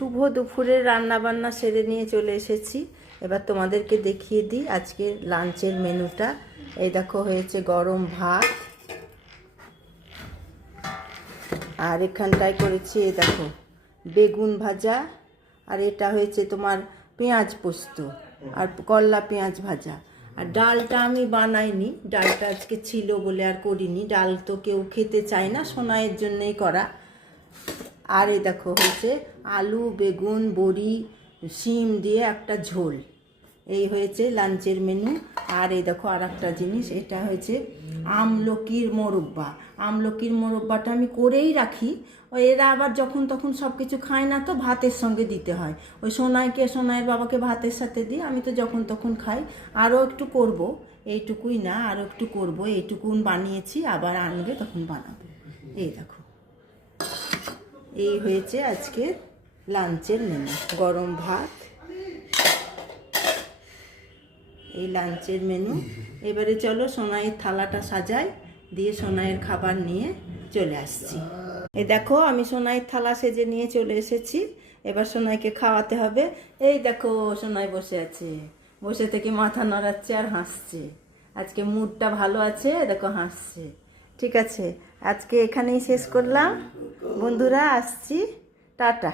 শুভ দুপুরের রান্না বান্না সেরে নিয়ে চলে এসেছি। এবার তোমাদেরকে দেখিয়ে দিই আজকে লাঞ্চের মেনুটা। এই দেখো হয়েছে গরম ভাত, আর এখানটায় করেছি এই দেখো বেগুন ভাজা, আর এটা হয়েছে তোমার পেঁয়াজ পোস্ত আর করলা পেঁয়াজ ভাজা। আর ডালটা আমি বানাইনি, ডালটা আজকে ছিল বলে আর করিনি। ডাল তো কেউ খেতে চায় না, সোনাইয়ের জন্যই করা। আর এই দেখো হয়েছে আলু বেগুন বড়ি শিম দিয়ে একটা ঝোল। এই হয়েছে লাঞ্চের মেনু। আর এই দেখো আর একটা জিনিস, এটা হয়েছে আমলকির মোরব্বা। আমলকির মোরব্বাটা আমি করেই রাখি, ওই এরা আবার যখন তখন সব কিছু খায় না, তো ভাতের সঙ্গে দিতে হয়। ওই সোনাইয়ের বাবাকে ভাতের সাথে দিই, আমি তো যখন তখন খাই। আরও একটু করব, এইটুকুই না আরও একটু করব, এইটুকুন বানিয়েছি, আবার আনবে তখন বানাবো। এই দেখো এই হয়েছে আজকের লাঞ্চের মেনু। গরম ভাত, এই লাঞ্চের মেনু। এবারে চলো সোনাইয়ের থালাটা সাজাই, দিয়ে সোনাইয়ের খাবার নিয়ে চলে আসছি। এই দেখো আমি সোনাইয়ের থালা সেজে নিয়ে চলে এসেছি। এবার সোনাইকে খাওয়াতে হবে। এই দেখো সোনাই বসে আছে, বসে থেকে মাথা নড়াচ্ছে আর হাসছে। আজকে মুডটা ভালো আছে, দেখো হাসছে। ঠিক আছে, আজকে এখানেই শেষ করলাম বন্ধুরা, আসছি, টাটা।